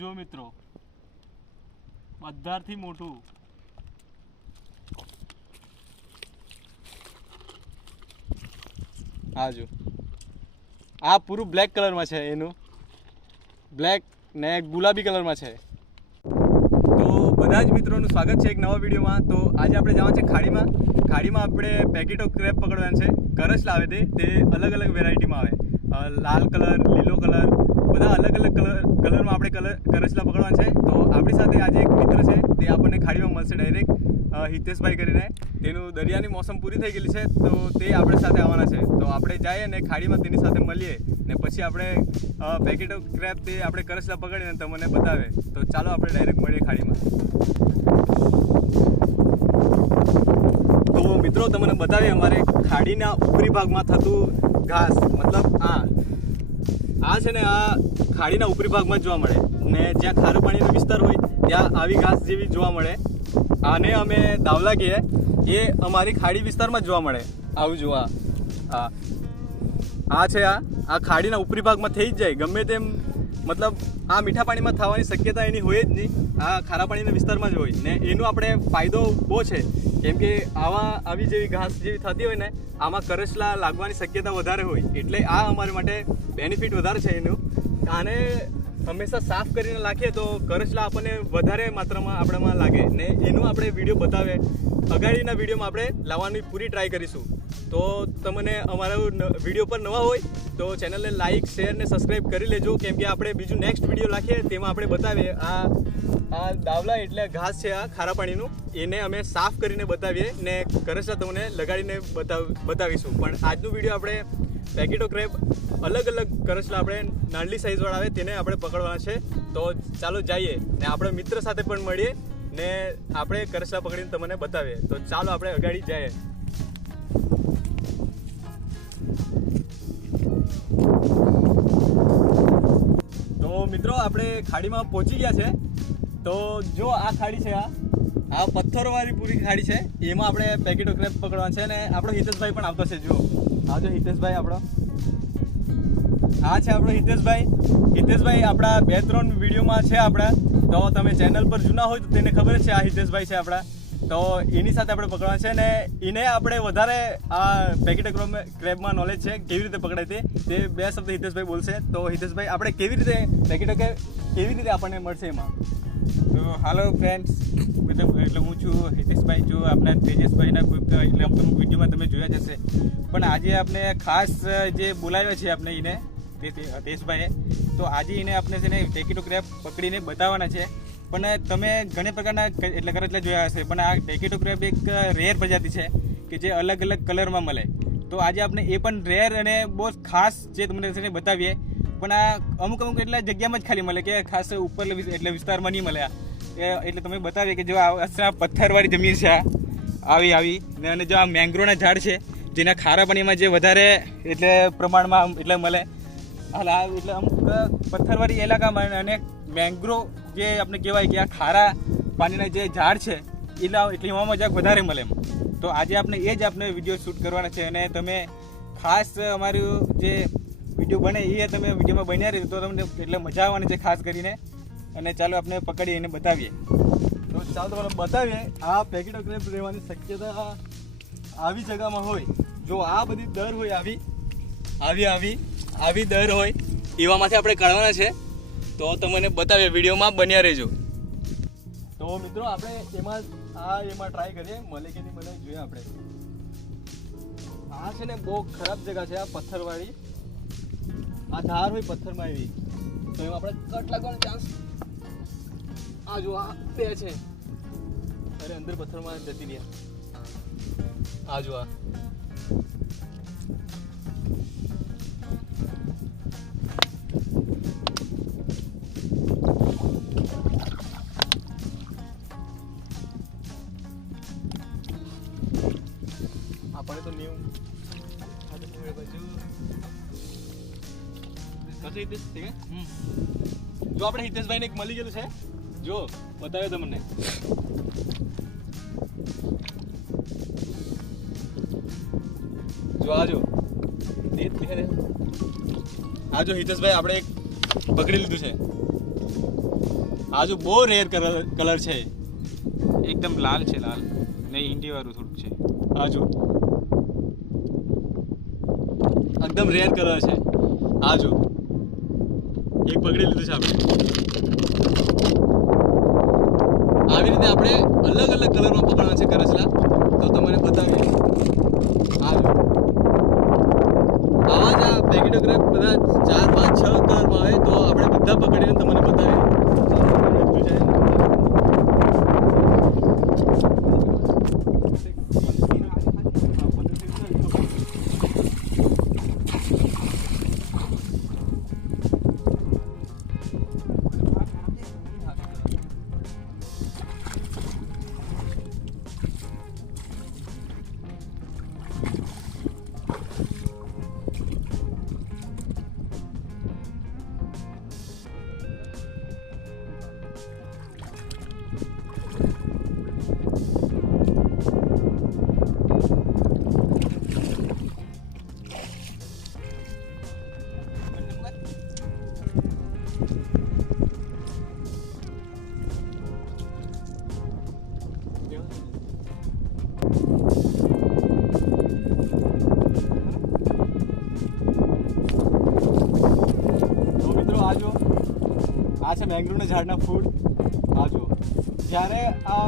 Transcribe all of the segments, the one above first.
જુઓ મિત્રો. બધાથી મોટું. આ જો. આ પૂરું બ્લેક કલરમાં છે એનું. બ્લેક ને ગુલાબી કલરમાં છે. તો બધા જ મિત્રોનું સ્વાગત છે એક નવા વિડીયોમાં. તો આજે આપણે જવાનું છે ખાડીમાં. ખાડીમાં આપણે પેકેટો ક્રેપ પકડવાના છે. કરચ લાવે તે. અલગ અલગ વેરાયટીમાં આવે. લાલ કલર લીલો કલર બધા અલગ અલગ કલર, કલરમાં આપણે કલર, કરચલા પકડવાના છે. તો આપણી સાથે આજે એક મિત્ર છે. તે આપણને ખાડીમાં મળશે ડાયરેક્ટ હિતેશભાઈ કરીને. તેનું દરિયાની મોસમ પૂરી થઈ ગયેલી છે, તો તે આપણે સાથે આવવાના છે. તો આપણે જઈએ ને ખાડીમાં તેની સાથે મળીએ. ને પછી આપણે પેકેટ ઓફ ક્રેપ તે આપણે કરચલા પકડીને તમને બતાવે તો ચાલો આપણે ડાયરેક્ટ મળીએ ખાડીમાં. તો મિત્રો, તમને બતાવીએ, અમારે ખાડીના ઉપરી ભાગમાં થતું ઘાસ. મતલબ આ. આ છે ને આ ખાડીના ઉપરી ભાગમાં જોવા મળે. ને જ્યાં ખારું પાણીનો વિસ્તાર હોય, ત્યાં આવી ઘાસ જેવી જોવા મળે. આને અમે દાવલા કહીએ. એ અમારી ખાડી વિસ્તારમાં જોવા મળે. આવું જોવા હા. આ છે આ. આ ખાડીના ઉપરી ભાગમાં થઈ જ જાય. ગમે તેમ મતલબ આ મીઠા પાણીમાં થવાની શક્યતા એની હોય જ નહીં. આ ખારા પાણીના વિસ્તારમાં જ હોય. ને એનો આપણે ફાયદો બહુ છે. કેમ કે આવા આવી જેવી ઘાસ જેવી થતી હોય ને, આમાં કરસલા લાગવાની શક્યતા વધારે હોય. એટલે આ અમારે માટે બેનિફિટ વધારે છે એનું. આને હંમેશા સાફ કરીને નાખીએ તો કરચલા આપણને વધારે માત્રામાં આપણામાં લાગે. ને એનું આપણે વીડિયો બતાવે અગાડીના વિડીયોમાં આપણે લાવવાની પૂરી ટ્રાય કરીશું. તો તમને અમારો વીડિયો પર નવા હોય, તો ચેનલને લાઇક શેર ને સબસ્ક્રાઈબ કરી લેજો. કેમ કે આપણે બીજું નેક્સ્ટ વીડિયો લાખીએ, તેમાં આપણે બતાવીએ. આ આ દાવલા એટલે ઘાસ છે આ ખારા પાણીનું. એને અમે સાફ કરીને બતાવીએ ને કરચલા તમને લગાડીને બતાવ, બતાવીશું. પણ આજનું વીડિયો આપણે પેકેટો ક્રેબ અલગ અલગ કરચલા આપણે નાનલી સાઈઝવાળા આવે તેને આપણે પકડવાના છે. તો ચાલો જઈએ ને આપણે મિત્ર સાથે પણ મળીએ ને આપણે કરચલા પકડીને તમને બતાવીએ. તો ચાલો આપણે અગાડી જઈએ. તો મિત્રો આપણે ખાડીમાં પહોંચી ગયા છે. તો જો આ ખાડી છે આ આ પથ્થરવાળી પૂરી ખાડી છે. એમાં આપણે પેકેટો ક્રેપ પકડવાના છે ને આપણો હિતેશભાઈ પણ આવતો છે જો આવજો હિતેશભાઈ આપણો. આ છે આપણો હિતેશભાઈ. હિતેશભાઈ, આપણા બે ત્રણ વિડીયોમાં છે આપણા. તો તમે ચેનલ પર જૂના હોય તો તેને ખબર છે આ હિતેશભાઈ છે આપણા. તો એની સાથે આપણે પકડવા છે ને એને આપણે વધારે આ પેકેટ ક્રેબમાં નોલેજ છે કેવી રીતે પકડાય તે. તે બે શબ્દ હિતેશભાઈ બોલશે. તો હિતેશભાઈ, આપણે કેવી રીતે પેકેટ કેવી રીતે આપણને મળશે એમાં? તો હાલો ફ્રેન્ડ્સ મતલબ એટલે હું છું હિતેશભાઈ, જો આપણા તેજસભાઈના એટલે અમુક વિડીયોમાં તમે જોયા જશે પણ આજે આપણે ખાસ જે બોલાવ્યા છે આપણે એને હિતેશભાઈએ, તો આજે એને આપણે છે ને ટેકીટો ક્રેપ પકડીને બતાવવાના છે. પણ તમે ઘણા પ્રકારના એટલે કરચલા જોયા હશે, પણ આ ટેકીટો ક્રેપ એક રેર પ્રજાતિ છે કે જે અલગ અલગ કલરમાં મળે. તો આજે આપણે એ પણ રેર અને બહુ ખાસ જે તમને છે બતાવીએ પણ આ અમુક અમુક એટલા જગ્યામાં જ ખાલી મળે કે ખાસ ઉપર એટલે વિસ્તારમાં નહીં મળે એટલે તમે બતાવીએ કે જો આ પથ્થરવાળી જમીન છે આ. આવી આવી. અને જો આ મેંગ્રોના ઝાડ છે, જેના ખારા પાણીમાં જે વધારે એટલે પ્રમાણમાં એટલે મળે. હાલ આ એટલે અમુક પથ્થરવાળી ઇલાકામાં અને મેંગ્રો જે આપણે કહેવાય કે આ ખારા પાણીના જે ઝાડ છે એટલે એટલે એમાં મજાક વધારે મળે એમ. તો આજે આપણે એ જ આપણે વીડિયો શૂટ કરવાના છે અને તમે ખાસ અમારું જે વીડિયો બને એ તમે વિડીયોમાં બન્યા રહી તો તમને એટલે મજા આવવાની છે ખાસ કરીને. અને ચાલો આપણે પકડી એને બતાવીએ. તો ચાલો તમને બતાવીએ, આ પેકેટ ક્રેપ રહેવાની શક્યતા આવી જગામાં હોય. જો આ બધી દર હોય આવી આવી આવી આવી દર હોય, એવામાંથી આપણે કાઢવાના છે. તો તમને બતાવીએ વિડીયોમાં બન્યા રહેજો. તો મિત્રો, આપણે એમાં, આ એમાં ટ્રાય કરીએ. મળે કે નહીં મળે જોઈએ આપણે. આ છે ને બહુ ખરાબ જગા છે, આ પથ્થરવાળી. આ ધાર હોય પથ્થરમાં એવી. તો એમાં આપણે કટ લાગવાનો ચાન્સ આ જો, આ બે છે. અરે, અંદર પથ્થરમાં જતી રહ્યા. આ જો, આ. આપણે તો ન્યુ કશે હિતેશ છે કે? જો આપણે હિતેશભાઈને એક મળી ગયેલું છે જો બતાવ્યો તમને. જો આજો આજો હિતેશભાઈ આપણે એક પકડી લીધું છે. આ જો બહુ રેર કલર છે. એકદમ લાલ છે લાલ. ને હિન્દી વાળું થોડુંક છે. આ જો. એકદમ રેર કલર છે. આ જો. એક પકડી લીધું છે આપણે. આવી રીતે આપણે અલગ અલગ કલરમાં પકડવાના છે કરચલા તો તમને બતાવીએ. આવા જ આ પેકેટો આ ઝાડના ફૂલ આ જો જ્યારે આ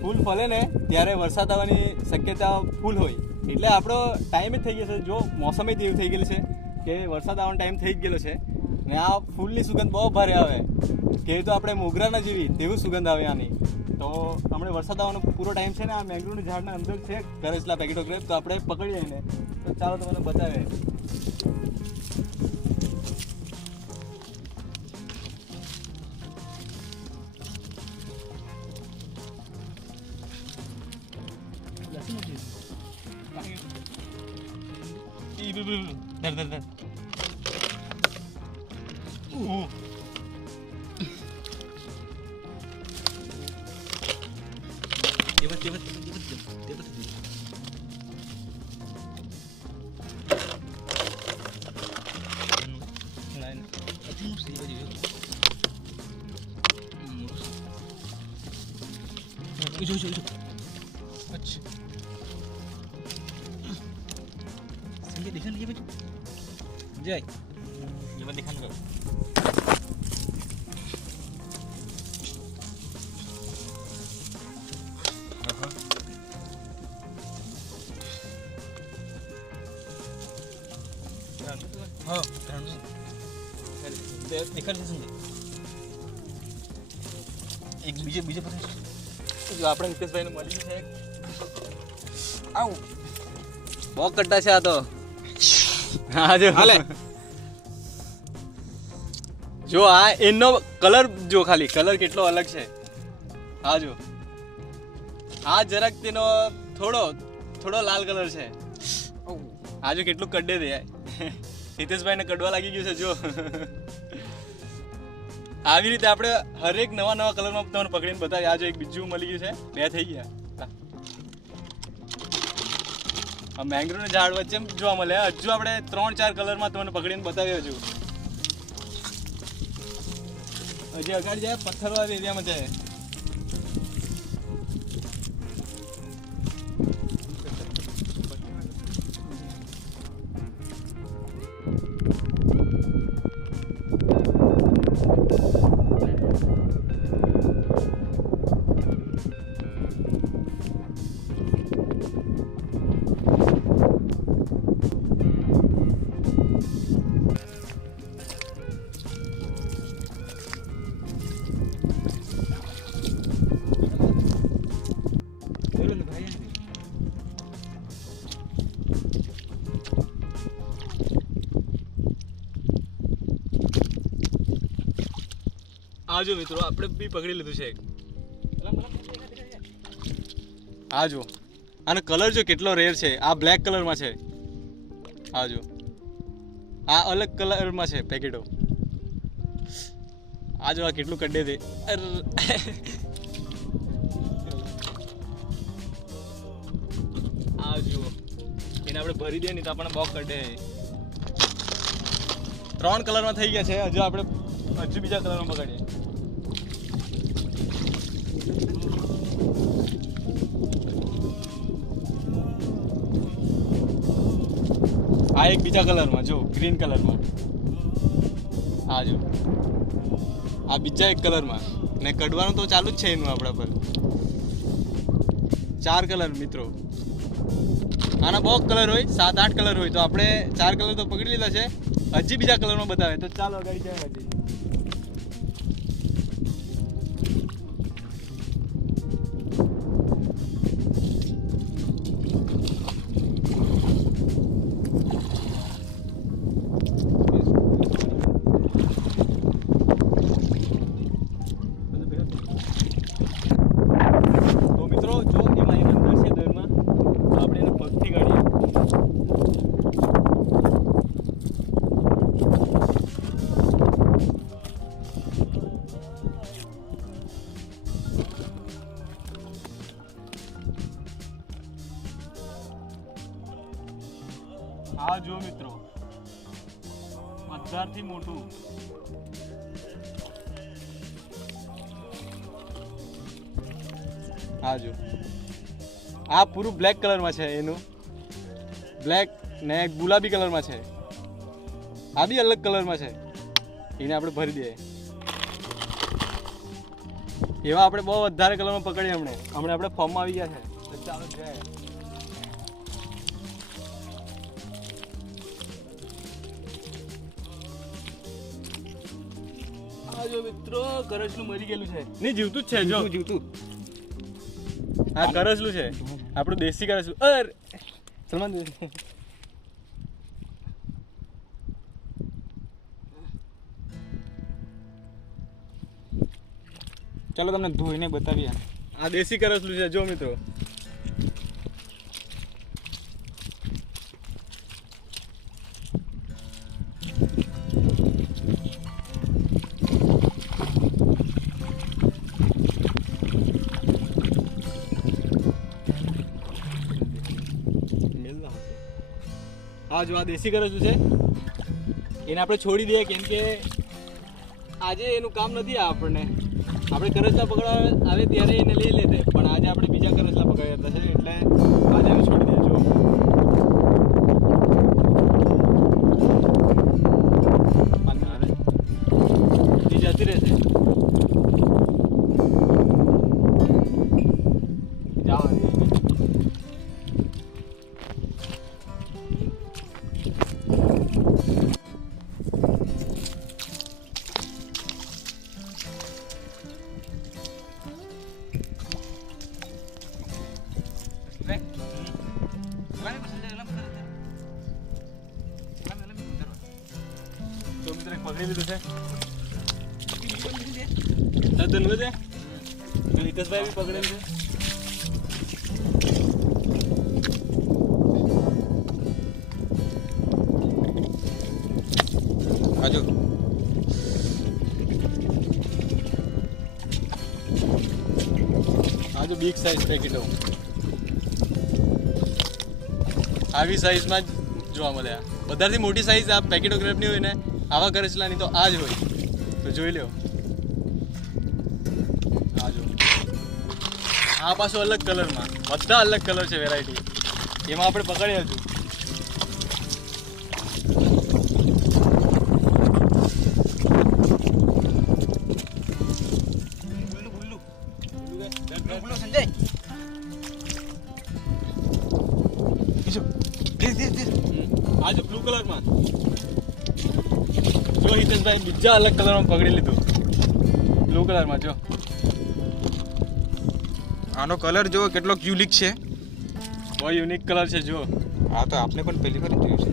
ફૂલ ફલે ને, ત્યારે વરસાદ આવવાની શક્યતા ફૂલ હોય. એટલે આપણો ટાઈમ જ થઈ ગયો છે. જો મોસમ જ એવું થઈ ગયેલું છે કે વરસાદ આવવાનો ટાઈમ થઈ જ ગયેલો છે ને આ ફૂલની સુગંધ બહુ ભારે આવે. કે તો આપણે મોગરાના જેવી તેવું સુગંધ આવે આની. તો હમણાં વરસાદ આવવાનો પૂરો ટાઈમ છે ને, આ મેંગ્રુવના ઝાડના અંદર છે કરેચલા પેકેટો ગ્રેપ તો આપણે પકડીએ ને તો ચાલો તમને બતાવે ઈ બી બી ધર ધર ધર ઉ તેવત તેવત તેવત તેવત দেখেন কি বেটু যাই এবার দেখান গো છે એક બીજો બીજો પ્રશ્ન આપણે નિતેશભાઈને મળી છે. આવું. બહુ કટ્ટા છે આ તો. હા જો હાલે. જો આ એનો કલર જો ખાલી કલર કેટલો અલગ છે. હા જો. આ જરાક તેનો થોડો થોડો લાલ કલર છે. આ જો કેટલું કડે દે. હિતેશભાઈને કડવા લાગી ગયું છે જો. આવી રીતે આપણે હરેક નવા નવા કલરમાં તમને પકડીને બતાવીએ. આ જો એક બીજું મળી ગયું છે. બે થઈ ગયા. આ મેંગ્રોના ઝાડ વચ્ચે જોવા મળે. હજુ આપણે ત્રણ ચાર કલરમાં તમને પકડીને બતાવ્યો હજુ હજી અગાડી જાય પથ્થરવાળા એરિયામાં જાય. બોલો ને ભાઈ આ જો મિત્રો, આપણે બી પકડી લીધું છે આજો આનો કલર જો કેટલો રેર છે, આ બ્લેક કલરમાં છે. આ જો આ અલગ કલરમાં છે પેકેટો. આ જો આ કેટલું કડે છે. આ જુઓ. એને આપણે ભરી દઈએ ને તો આપણને બોક કડ્ડે ત્રણ કલરમાં થઈ ગયા છે. હજુ આપણે હજુ બીજા કલરમાં પકડીએ. આ એક બીજા કલરમાં, જો, ગ્રીન કલરમાં. આ જો. આ બીજા એક કલરમાં. ને કડવાનું તો ચાલુ જ છે એનું આપણા પર. ચાર કલર, મિત્રો. આના બહુ કલર હોય, સાત, આઠ કલર હોય, તો આપણે ચાર કલર તો પકડી લીધા છે. હજી બીજા કલરમાં બતાવે. તો ચાલો ગાડી જાય હજી આ જો. આ પૂરું બ્લેક કલરમાં છે એનું. બ્લેક ને ગુલાબી કલરમાં છે. આ બી અલગ કલરમાં છે. એને આપણે ભરી દઈએ. એવા આપણે બહુ વધારે કલરમાં પકડીએ હમણે. હમણે આપણે ફોર્મમાં આવી ગયા છે. ચાલો જાય જો મિત્રો કરચલું મરી ગયેલું છે. નહીં જીવતું જ છે જો. જીવતું. હા, કરસલું છે. આપણું દેશી કરસલું. અર! સલમાન ચાલો તમને ધોઈને બતાવીએ. આ દેશી કરસલું છે, જો મિત્રો. હા જો આ દેશી કરસલું છે. એને આપણે છોડી દઈએ કેમ કે આજે એનું કામ નથી આ આપણને. આપણે કરજલા પકડવા આવે ત્યારે એને લઈ લેતે, પણ આજે આપણે બીજા કરજલા પકડ્યા હતા, છે એટલે હિતેશભાઈ બી પકડેલ છે. આજો. સાઇઝ પેકેટો આવી. સાઇઝમાં જ જોવા મળે આ. બધાથી મોટી સાઈઝ આ પેકેટો ગ્રેપની હોય ને, આવા કરચલાની તો આ જ હોય. તો જોઈ લ્યો. આ પાછો અલગ કલરમાં બધા અલગ કલર છે વેરાયટી એમાં આપણે પકડ્યા હતું આ જો બ્લુ કલરમાં જો હિતેશભાઈ બીજા અલગ કલરમાં પકડી લીધું. બ્લુ કલરમાં જો. આનો કલર જો કેટલો યુનિક છે. બહુ યુનિક કલર છે જો આ તો આપને પણ પહેલી વાર જોયું છે.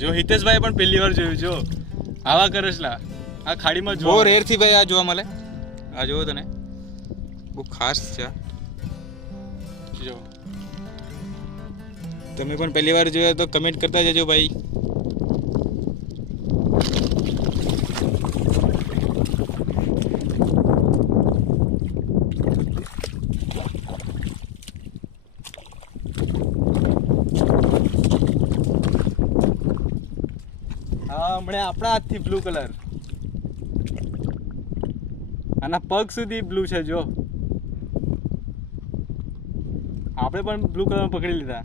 જો હિતેશભાઈ પણ પહેલી વાર જોયું જો આવા કરસલા આ ખાડીમાં જો રેરથી ભાઈ આ જોવા મળે. આ જોવો તને. બહુ ખાસ છે જો તમે પણ પહેલી વાર જોયા તો કમેન્ટ કરતા જજો ભાઈ. હા, હમણાં આપણા હાથથી બ્લુ કલર આના પગ સુધી બ્લુ છે, જો. આપણે પણ બ્લુ કલર પકડી લીધા.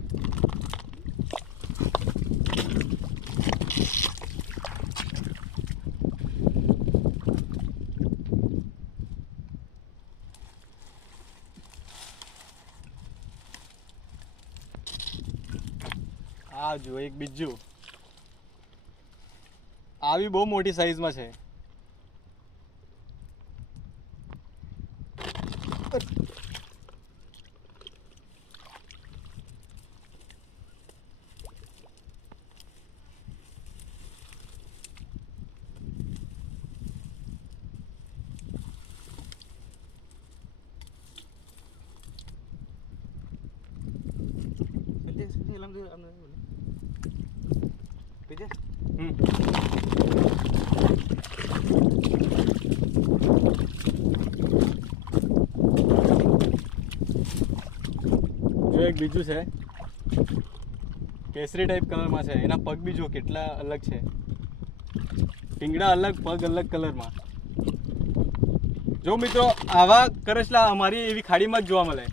આ જો, એક બીજું. આવી બહુ મોટી સાઈઝમાં છે. એક બીજું છે. કેસરી ટાઈપ કલરમાં છે. એના પગ બી જો કેટલા અલગ છે. ટીંગડા અલગ, પગ અલગ કલરમાં જો મિત્રો, આવા કરચલા અમારી એવી ખાડીમાં જ જોવા મળે.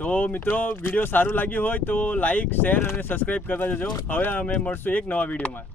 તો મિત્રો વીડિયો સારું લાગ્યું હોય તો લાઈક શેર અને સબસ્ક્રાઈબ કરતા જજો. હવે અમે મળશું એક નવા વિડીયોમાં